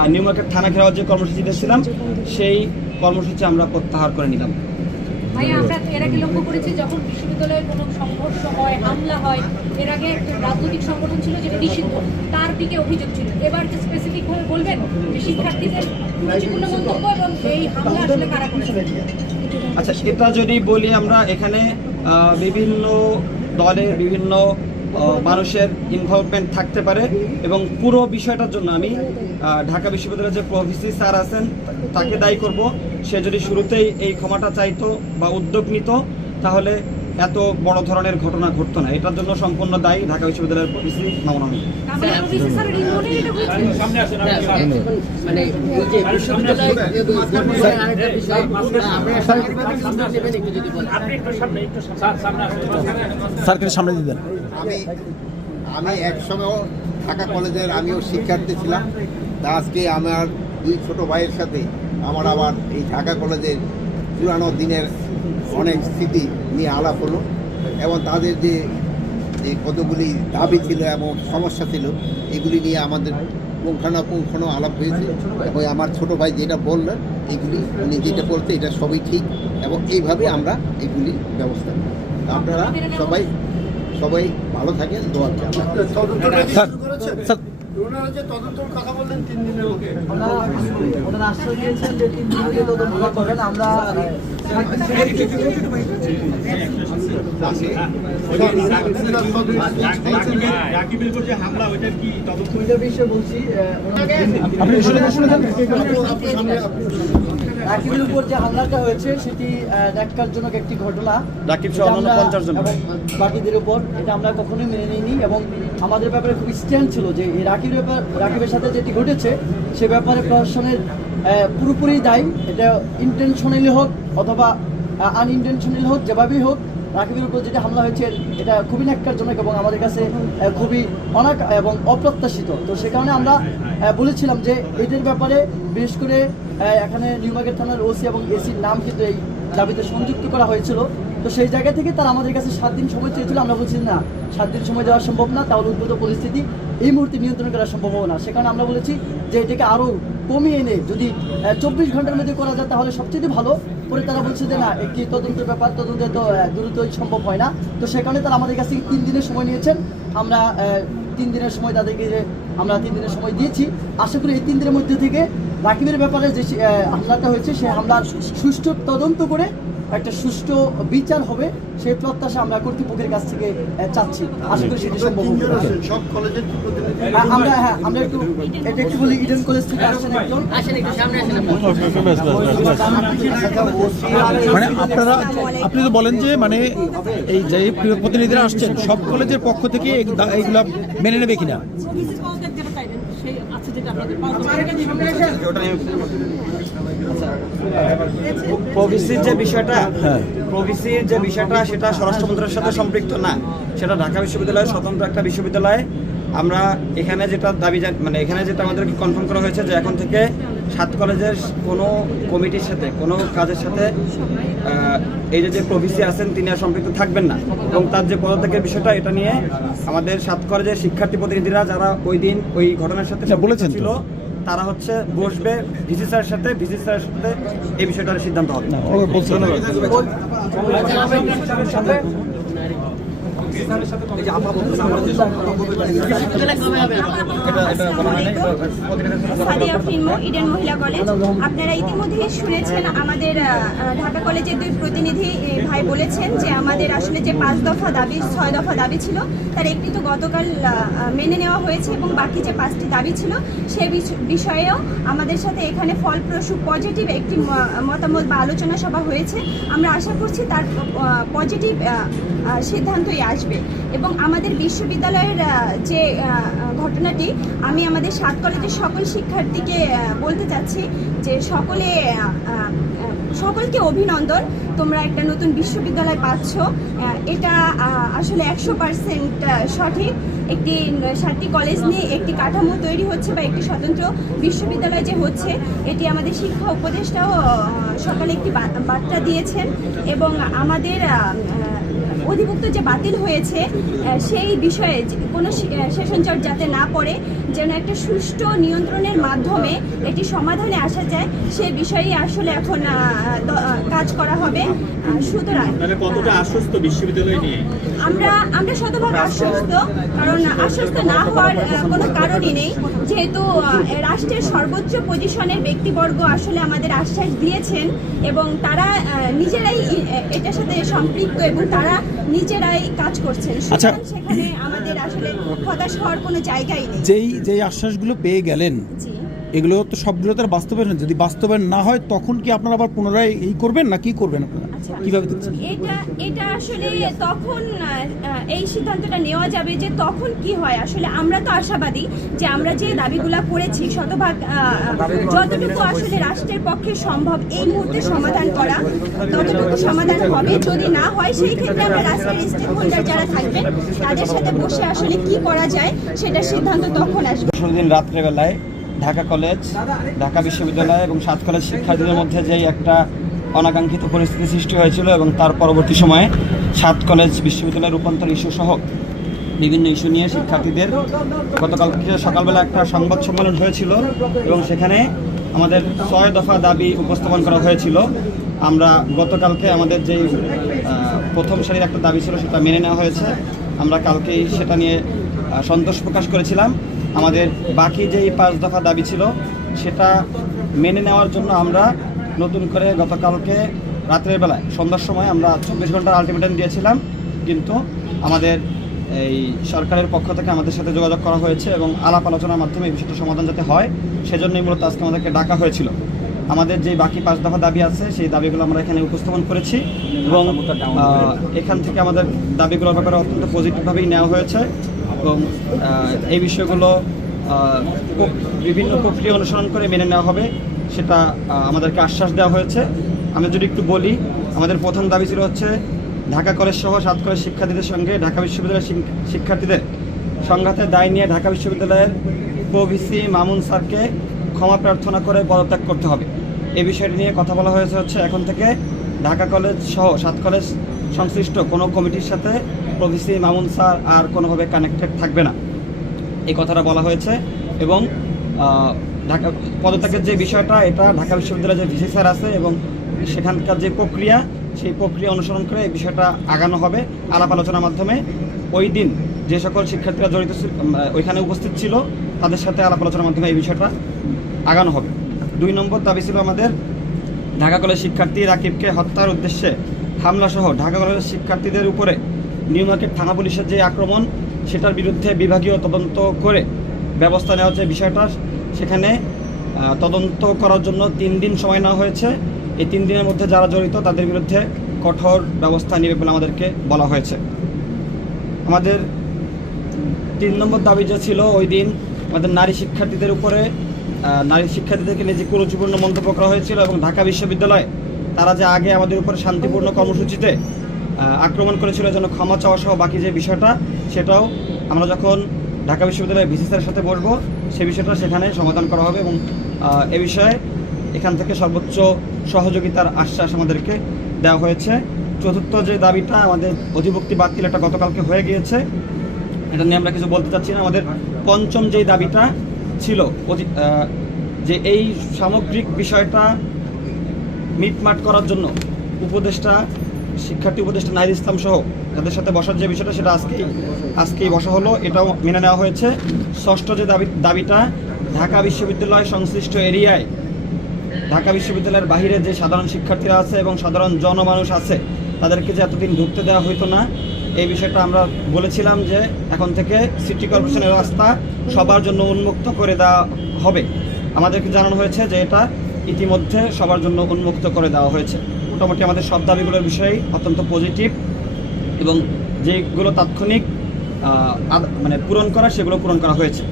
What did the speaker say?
আর new market থানা ঘেরাওয়ার যে কর্মসূচিতে ছিলাম সেই কর্মসূচি আমরা প্রত্যাহার করে নিলাম। ভাইয়া আমরা এর আগে লক্ষ্য করেছি যখন বিশ্ববিদ্যালয়ে কোনো সংঘর্ষ হয় হামলা হয় এর আগে একটা রাজনৈতিক সংগঠন ছিল যেটা নিষিদ্ধ তার দিকে অভিযোগ ছিল। এবার স্পেসিফিক বলবেন যে শিক্ষার্থীদের রুচিপূর্ণ মন্তব্য এবং এই হামলা আসলে কারা করেছে? আচ্ছা এটা যদি বলি আমরা এখানে বিভিন্ন দলের বিভিন্ন মানুষের ইনভলভমেন্ট থাকতে পারে এবং পুরো বিষয়টার জন্য আমি ঢাকা বিশ্ববিদ্যালয়ের যে প্রভিসি স্যার আছেন তাকে দায়ী করব। সে যদি শুরুতেই এই ক্ষমাটা চাইতো বা উদ্যোগ নিত তাহলে এত বড় ধরনের ঘটনা ঘটতো না। এটার জন্য সম্পূর্ণ দায়ী ঢাকা বিশ্ববিদ্যালয়ের প্রভিসি মামুন মানে স্যারকে সামনে দিয়ে দেন। আমি আমি একসময় ঢাকা কলেজের আমিও শিক্ষার্থী ছিলাম। তা আজকে আমার দুই ছোট ভাইয়ের সাথে আমার আবার এই ঢাকা কলেজের পুরানো দিনের অনেক স্মৃতি নিয়ে আলাপ হলো এবং তাদের যে যে কতগুলি দাবি ছিল এবং সমস্যা ছিল, এগুলি নিয়ে আমাদের পুঙ্খানুপুঙ্খানু আলাপ হয়েছে এবং আমার ছোট ভাই যেটা বললেন, এগুলি উনি যেটা বলতে এটা সবই ঠিক এবং এইভাবে আমরা এগুলি ব্যবস্থা আপনারা সবাই সবাই ভালো থাকেন দোয়া করি। Sir sir. ওনারা আশ্বাস দিয়েছেন যে তিন দিন মধ্যে তদন্ত করবেন আমরা বলছি আপনি শুনে শুনে যান রাকিবের উপর যে হামলাটা হয়েছে সেটি ন্যাক্কারজনক একটি ঘটনা। রাকিব সহ অন্যান্য 50 জন। বাকিদের উপর এটা আমরা কখনোই মেনে নিইনি এবং আমাদের ব্যাপারে খুব স্ট্যান্ড ছিল যে এই রাকিবের ব্যাপার রাকিবের সাথে যেটি ঘটেছে সে ব্যাপারে প্রশাসনের পুরোপুরি দায়ী। এটা ইন্টেনশনালি হোক অথবা আনইনটেনশনালি হোক যেভাবেই হোক রাকিবের উপর যেটা হামলা হয়েছে এটা খুবই ন্যাক্কারজনক এবং আমাদের কাছে খুবই অনাক এবং অপ্রত্যাশিত। তো সে কারণে আমরা বলেছিলাম যে এদের ব্যাপারে বিশেষ করে আহ, এখানে নিউমার্কেট থানার ওসি এবং এসির নাম কিন্তু এই দাবিতে সংযুক্ত করা হয়েছিল। তো সেই জায়গা থেকে তারা আমাদের কাছে সাত দিন সময় চেয়েছিল। আমরা বলছি না সাত দিন সময় দেওয়া সম্ভব না। তাহলে উদ্ভূত পরিস্থিতি এই মুহূর্তে নিয়ন্ত্রণ করা সম্ভব হবে না। সে কারণে আমরা বলেছি যে এটাকে আরও কমিয়ে এনে যদি চব্বিশ ঘণ্টার মধ্যে করা যায় তাহলে সবচেয়ে ভালো। পরে তারা বলছে যে না একটি তদন্তের ব্যাপার তদন্তে তো দ্রুতই সম্ভব হয় না। তো সে কারণে তারা আমাদের কাছ তিন দিনের সময় নিয়েছেন। আমরা তিন দিনের সময় তাদেরকে যে আমরা তিন দিনের সময় দিয়েছি। আশা করি এই তিন দিনের মধ্যে থেকে রাকিবের ব্যাপারে যে হামলাটা হয়েছে, সে হামলার সুষ্ঠু তদন্ত করে একটা সুষ্ঠু বিচার হবে সেই প্রত্যাশা আমরা কর্তৃপক্ষের কাছ থেকে চাচ্ছি। আশা করি সেটি সম্ভব আমরা হ্যাঁ আমরা একটু এটা একটু বলি ইডেন কলেজ থেকে আসছেন একজন। আসেন একটু সামনে আসেন মানে আপনারা আপনি তো বলেন যে মানে এই যে প্রতিনিধিরা আসছেন সব কলেজের পক্ষ থেকে এইগুলা মেনে নেবে কিনা? প্রভিসির যে বিষয়টা হ্যাঁ। প্রভিসির যে বিষয়টা সেটা স্বরাষ্ট্র মন্ত্রণালয়ের সাথে সম্পৃক্ত না সেটা ঢাকা বিশ্ববিদ্যালয়ের স্বতন্ত্র একটা বিশ্ববিদ্যালয় আমরা এখানে যেটা দাবি মানে এখানে যেটা আমাদেরকে কনফার্ম করা হয়েছে যে এখন থেকে সাত কলেজের কোনো কমিটির সাথে কোনো কাজের সাথে এই যে যে প্রভিসি আছেন তিনি আর সম্পৃক্ত থাকবেন না এবং তার যে পদত্যাগের বিষয়টা এটা নিয়ে আমাদের সাত কলেজের শিক্ষার্থী প্রতিনিধিরা যারা ওই দিন ওই ঘটনার সাথে বলেছেন ছিল তারা হচ্ছে বসবে ভিসি স্যারের সাথে ভিসি স্যারের সাথে এই বিষয়টার সিদ্ধান্ত হবে বলছে ইডেন মহিলা কলেজ আপনারা ইতিমধ্যে শুনেছেন আমাদের ঢাকা কলেজের দুই প্রতিনিধি ভাই বলেছেন যে আমাদের আসলে যে পাঁচ দফা দাবি ছয় দফা দাবি ছিল তার একটি তো গতকাল মেনে নেওয়া হয়েছে এবং বাকি যে পাঁচটি দাবি ছিল সে বিষয়েও আমাদের সাথে এখানে ফলপ্রসূ পজিটিভ একটি মতামত বা আলোচনা সভা হয়েছে আমরা আশা করছি তার পজিটিভ সিদ্ধান্তই আসবে এবং আমাদের বিশ্ববিদ্যালয়ের যে ঘটনাটি আমি আমাদের সাত কলেজের সকল শিক্ষার্থীকে বলতে চাচ্ছি যে সকলে সকলকে অভিনন্দন, তোমরা একটা নতুন বিশ্ববিদ্যালয় পাচ্ছ। এটা আসলে একশো পার্সেন্ট সঠিক। একটি, সাতটি কলেজ নিয়ে একটি কাঠামো তৈরি হচ্ছে বা একটি স্বতন্ত্র বিশ্ববিদ্যালয় যে হচ্ছে, এটি আমাদের শিক্ষা উপদেষ্টাও সকালে একটি বার্তা দিয়েছেন এবং আমাদের অধিভুক্ত যে বাতিল হয়েছে সেই বিষয়ে কোনো সেশন জট যাতে না পড়ে যেন একটা সুষ্ঠু নিয়ন্ত্রণের মাধ্যমে একটি সমাধানে আসা যায় সেই বিষয়েই আসলে এখন কাজ করা হবে। সুতরাং কতটা আশ্বস্ত বিশ্ববিদ্যালয় নিয়ে? আমরা আমরা শতভাগ আশ্বস্ত কারণ আশ্বস্ত না হওয়ার কোনো কারণই নেই। যেহেতু রাষ্ট্রের সর্বোচ্চ পজিশনের ব্যক্তিবর্গ আসলে আমাদের আশ্বাস দিয়েছেন এবং তারা নিজেরাই এটার সাথে সম্পৃক্ত এবং তারা নিজেরাই কাজ করছেন। আচ্ছা। সেখানে আমাদের আসলে হতাশ হওয়ার কোনো জায়গাই নেই। যেই যেই আশ্বাসগুলো পেয়ে গেলেন এগুলো তো সবগুলো তো আর বাস্তবায়ন না। যদি বাস্তবায়ন না হয় তখন কি আপনারা আবার পুনরায় এই করবেন না কি করবেন আপনারা আচ্ছা। কীভাবে দেখছেন এটা এটা আসলে তখন এই সিদ্ধান্তটা নেওয়া যাবে যে তখন কি হয় আসলে আমরা তো আশাবাদী যে আমরা যে দাবিগুলা করেছি শতভাগ যতটুকু আসলে রাষ্ট্রের পক্ষে সম্ভব এই মুহূর্তে সমাধান করা ততটুকু সমাধান হবে যদি না হয় সেই ক্ষেত্রে আমরা রাষ্ট্রের স্টেক হোল্ডার যারা থাকবেন তাদের সাথে বসে আসলে কি করা যায় সেটা সিদ্ধান্ত তখন আসবে দিন রাত্রেবেলায় ঢাকা কলেজ, ঢাকা বিশ্ববিদ্যালয় এবং সাত কলেজ শিক্ষার্থীদের মধ্যে যেই একটা অনাকাঙ্ক্ষিত পরিস্থিতি সৃষ্টি হয়েছিল এবং তার পরবর্তী সময়ে সাত কলেজ বিশ্ববিদ্যালয়ের রূপান্তর ইস্যু সহ বিভিন্ন ইস্যু নিয়ে শিক্ষার্থীদের গতকালকে সকালবেলা একটা সংবাদ সম্মেলন হয়েছিল এবং সেখানে আমাদের ছয় দফা দাবি উপস্থাপন করা হয়েছিল। আমরা গতকালকে আমাদের যেই প্রথম সারির একটা দাবি ছিল সেটা মেনে নেওয়া হয়েছে। আমরা কালকেই সেটা নিয়ে সন্তোষ প্রকাশ করেছিলাম। আমাদের বাকি যেই পাঁচ দফা দাবি ছিল, সেটা মেনে নেওয়ার জন্য আমরা নতুন করে গতকালকে রাত্রের বেলায়, সন্ধ্যার সময় আমরা চব্বিশ ঘণ্টার আলটিমেটাম দিয়েছিলাম। কিন্তু আমাদের এই সরকারের পক্ষ থেকে আমাদের সাথে যোগাযোগ করা হয়েছে এবং আলাপ আলোচনার মাধ্যমে এই বিষয়টা সমাধান যাতে হয়, সেজন্যই মূলত আজকে আমাদেরকে ডাকা হয়েছিল। আমাদের যে বাকি পাঁচ দফা দাবি আছে, সেই দাবিগুলো আমরা এখানে উপস্থাপন করেছি এবং এখান থেকে আমাদের দাবিগুলোর ব্যাপারে অত্যন্ত পজিটিভভাবেই নেওয়া হয়েছে। এবং এই বিষয়গুলো বিভিন্ন প্রক্রিয়া অনুসরণ করে মেনে নেওয়া হবে, সেটা আমাদেরকে আশ্বাস দেওয়া হয়েছে। আমি যদি একটু বলি, আমাদের প্রথম দাবি ছিল হচ্ছে, ঢাকা কলেজ সহ সাত কলেজ শিক্ষার্থীদের সঙ্গে ঢাকা বিশ্ববিদ্যালয়ের শিক্ষার্থীদের সংঘাতের দায় নিয়ে ঢাকা বিশ্ববিদ্যালয়ের প্রভিসি মামুন স্যারকে ক্ষমা প্রার্থনা করে পদত্যাগ করতে হবে। এই বিষয়টি নিয়ে কথা বলা হয়েছে হচ্ছে, এখন থেকে ঢাকা কলেজ সহ সাত কলেজ সংশ্লিষ্ট কোনো কমিটির সাথে প্রভিসি মামুন স্যার আর কোনোভাবে কানেক্টেড থাকবে না। এই কথাটা বলা হয়েছে এবং ঢাকা, পদত্যাগের যে বিষয়টা, এটা ঢাকা বিশ্ববিদ্যালয়ের যে ভিসি স্যার আছে এবং সেখানকার যে প্রক্রিয়া, সেই প্রক্রিয়া অনুসরণ করে এই বিষয়টা আগানো হবে আলাপ আলোচনার মাধ্যমে। ওই দিন যে সকল শিক্ষার্থীরা জড়িত ওইখানে উপস্থিত ছিল, তাদের সাথে আলাপ আলোচনার মাধ্যমে এই বিষয়টা আগানো হবে। দুই নম্বর দাবি ছিল আমাদের, ঢাকা কলেজ শিক্ষার্থী রাকিবকে হত্যার উদ্দেশ্যে হামলা সহ ঢাকা কলেজের শিক্ষার্থীদের উপরে নিউ মার্কেট থানা পুলিশের যে আক্রমণ, সেটার বিরুদ্ধে বিভাগীয় তদন্ত করে ব্যবস্থা নেওয়া যে বিষয়টা। সেখানে তদন্ত করার জন্য তিন দিন সময় নেওয়া হয়েছে। এই তিন দিনের মধ্যে যারা জড়িত, তাদের বিরুদ্ধে কঠোর ব্যবস্থা নেবে বলে আমাদেরকে বলা হয়েছে। আমাদের তিন নম্বর দাবি যে ছিল, ওই দিন আমাদের নারী শিক্ষার্থীদের উপরে নারী শিক্ষার্থীদেরকে নিয়ে যে কুরুচিপূর্ণ মন্তব্য করা হয়েছিল এবং ঢাকা বিশ্ববিদ্যালয়, তারা যে আগে আমাদের উপরে শান্তিপূর্ণ কর্মসূচিতে আক্রমণ করেছিল যেন ক্ষমা চাওয়া সহ বাকি যে বিষয়টা, সেটাও আমরা যখন ঢাকা বিশ্ববিদ্যালয়ের ভিসিসের সাথে বসবো, সে বিষয়টা সেখানে সমাধান করা হবে এবং এ বিষয়ে এখান থেকে সর্বোচ্চ সহযোগিতার আশ্বাস আমাদেরকে দেওয়া হয়েছে। চতুর্থ যে দাবিটা আমাদের অধিভুক্তি বাতিল এটা গতকালকে হয়ে গিয়েছে, এটা নিয়ে আমরা কিছু বলতে চাচ্ছি না। আমাদের পঞ্চম যেই দাবিটা ছিল যে এই সামগ্রিক বিষয়টা মিটমাট করার জন্য উপদেষ্টা শিক্ষার্থী উপদেষ্টা নাইর ইসলাম সহ তাদের সাথে বসার যে বিষয়টা সেটা আজকেই আজকেই বসা হলো, এটাও মেনে নেওয়া হয়েছে। ষষ্ঠ যে দাবি, দাবিটা ঢাকা বিশ্ববিদ্যালয় সংশ্লিষ্ট এরিয়ায়, ঢাকা বিশ্ববিদ্যালয়ের বাইরে যে সাধারণ শিক্ষার্থীরা আছে এবং সাধারণ জনমানুষ আছে, তাদেরকে যে এতদিন ঢুকতে দেওয়া হইতো না, এই বিষয়টা আমরা বলেছিলাম যে এখন থেকে সিটি কর্পোরেশনের রাস্তা সবার জন্য উন্মুক্ত করে দেওয়া হবে। আমাদেরকে জানানো হয়েছে যে এটা ইতিমধ্যে সবার জন্য উন্মুক্ত করে দেওয়া হয়েছে। মোটামুটি আমাদের সব দাবিগুলোর বিষয়ে অত্যন্ত পজিটিভ এবং যেগুলো তাৎক্ষণিক মানে পূরণ করা, সেগুলো পূরণ করা হয়েছে।